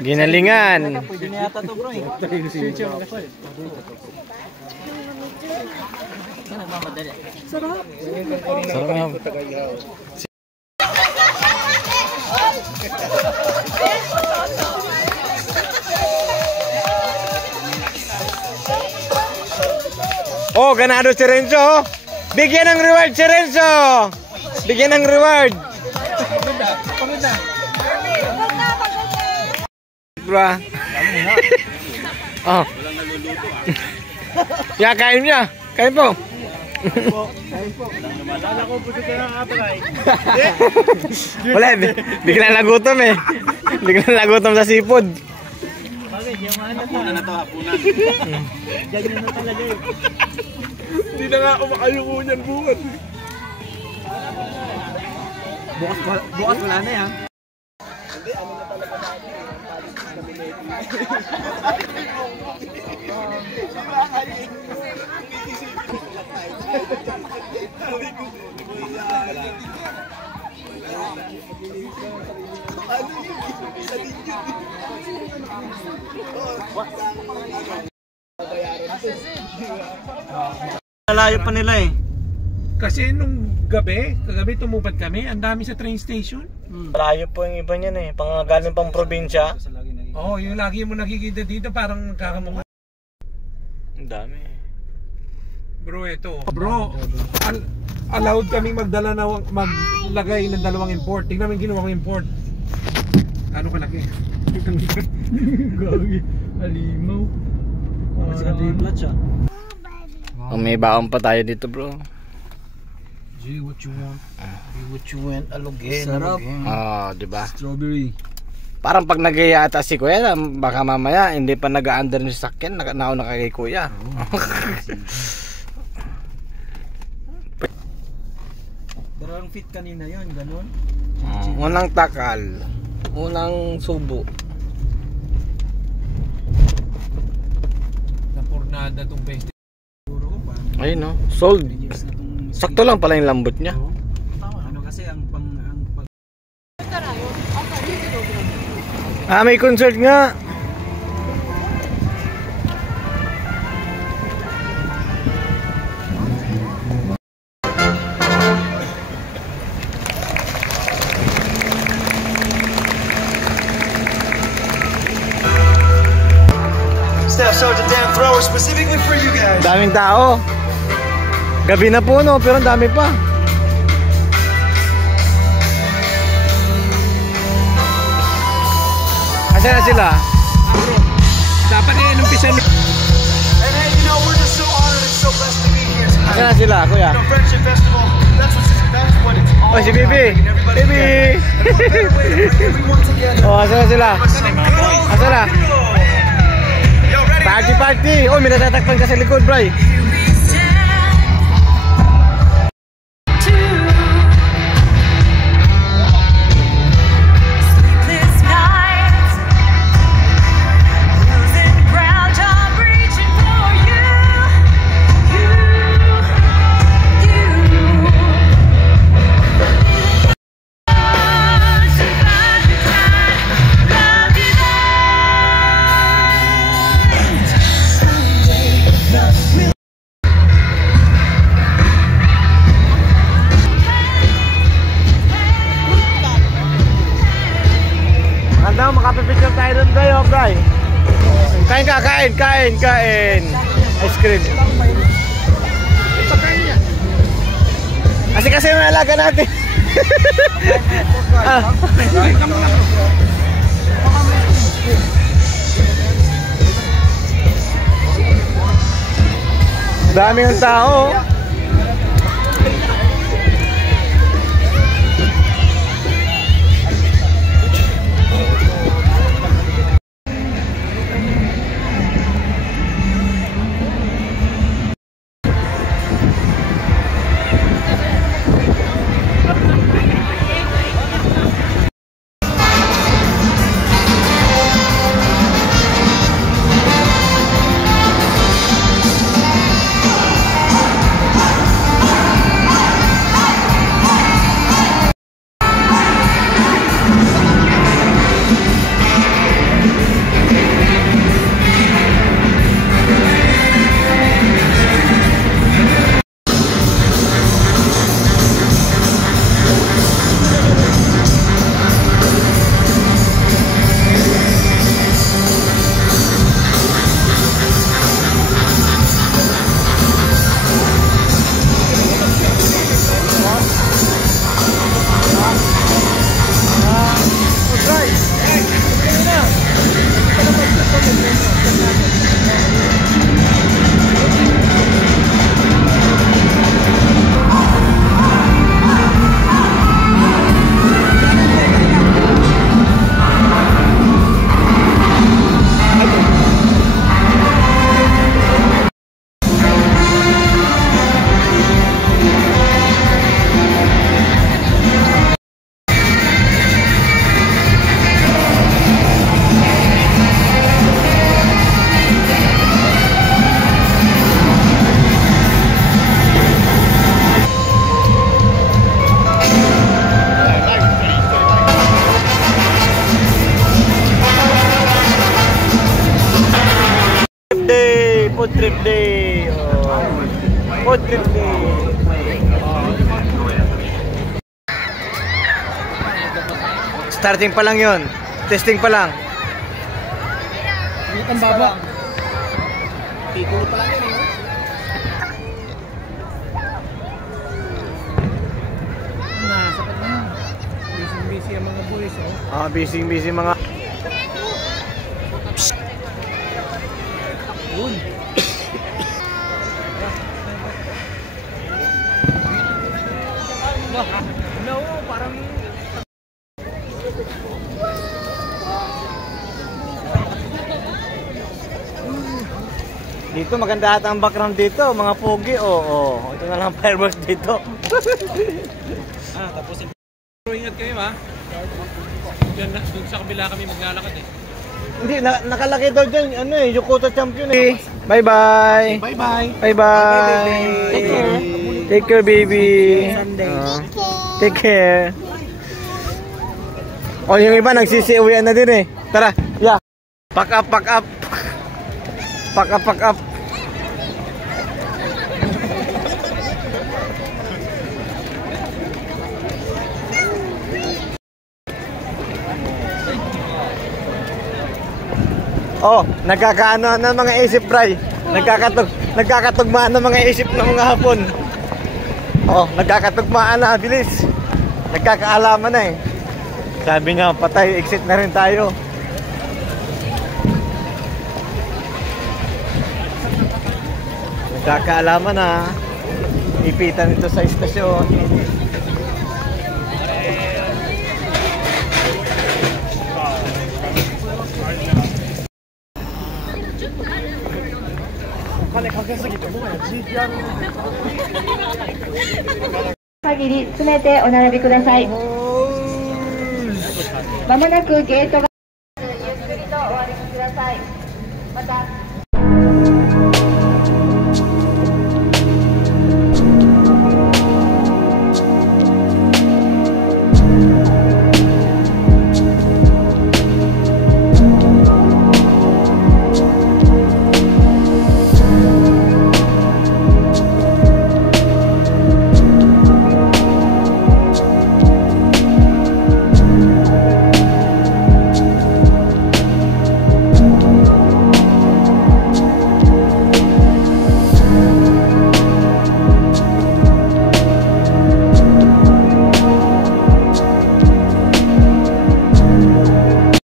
Ginalingan. Sarap. Oh, ganado si Renzo. Bigyan ng reward si Renzo. Bigyan ng reward. Paganda. Bra. Oh. Ya, kain niya. Kain po. Wala, biglang nagutom eh. Biglang nagutom sa seafood. Hapunan na to, hapunan. Ganyan na talaga eh. Hindi na nga umakayo niyan bukas. Bukas wala na yan. Hindi, ano na talaga natin. Malayo pa nila eh. Kasi nung kagabi tumupad kami, ang dami sa train station. Malayo po yung iba niyan eh. Galing pang probinsya. Oo, yung lagi mo nakikita dito parang nagkakamunga. Ang dami. Bro, ito. Bro, allowed kami maglagay ng dalawang import. Tingnan mo yung ginawang import. Ano kalaki? Gagi. Alimaw. Kasi kadiblat siya. May baon pa tayo dito, bro. Gee, what you want? What you want? Alugin. Sarap. Diba? Strawberry. Parang pag nag-iya ata si Kuya, baka mamaya hindi pa nag-under ni sakyan, nauna kay Kuya. Darang fit kanina yon, ganun. Unang takal, unang subo. Napurnada tong best. Ayun no, sold. Sakto lang pala yung lambot niya. Ano kasi ang May concert nga. Steph started the damn thrower specifically for you guys. Daming tao. Gabi na po no, pero ang dami pa. Asa na sila? Dapat umpisan. And hey, you know, we're just so honored and so blessed to be here tonight. Asa na sila, Kuya? You know, Friendship Festival, that's what it's all Oh, si Bibi. Bibi. everyone together. Oh, asa na sila? Asa na? Yo, ready? Party party. Oh, may natatakpan ka sa likod, bro. Makapipicture tayo doon kayo, bray. Kain ka, kain. Ice cream. Kasi yung alaga natin. Daming tao. day. Oh. Food trip day. Starting pa lang yun. Testing pa lang. Ang baba. Tikulo pa lang yun, sapat na yun. Busy ang mga boys, Busy mga... Yun. No, parang... Dito maganda ata ang background dito, mga pogi. Oo. Ito na lang fireworks dito. Tapos ingat kayo ha. Doon sa kabila kami maglalakad eh. Hindi, nakalaki daw dyan, Yokota champion eh. Bye-bye. Bye-bye. Bye-bye. Take care. Take care, baby. Take care. Oh, yung iba nagsisiuwian na din eh. Tara, yeah. Pack up, pack up. Pack up, pack up. Oh, nagkakaano ng mga isip, Bray. Nagkakatugmaan ng mga isip ng mga Hapon. Oh, nagkakatugmaan na, bilis. Nagkakaalaman na eh. Sabi nga, patay, exit na rin tayo. Nagkakaalaman na. Ipitan ito sa istasyon.限り詰めてお並びください。まもなくゲートが